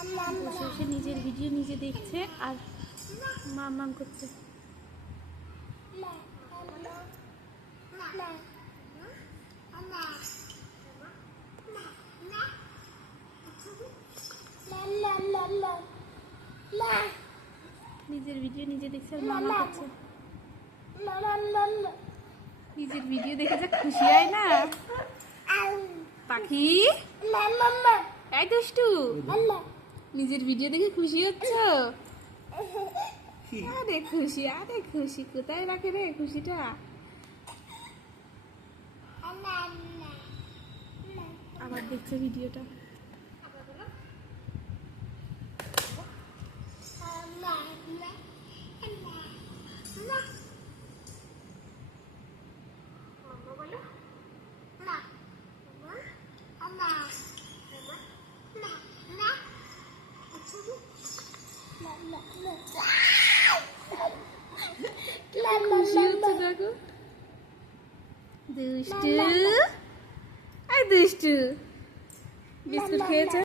বসে বসে নিজের ভিডিও নিজে দেখছে আর মাম করছে। নিজের ভিডিও নিজে দেখছে আর মামা করছে। নিজের ভিডিও দেখে যা খুশি হয় না পাখি। এই দুষ্টু, নিজের ভিডিও দেখে খুশি হচ্ছ? আরে খুশি, আরে খুশি কোথায় রাখে রে খুশিটা? আবার দেখছে ভিডিওটা। খুশি হচ্ছে দেখো। দুষ্টু, দুষ্টু বিস্কুট খেয়েছে।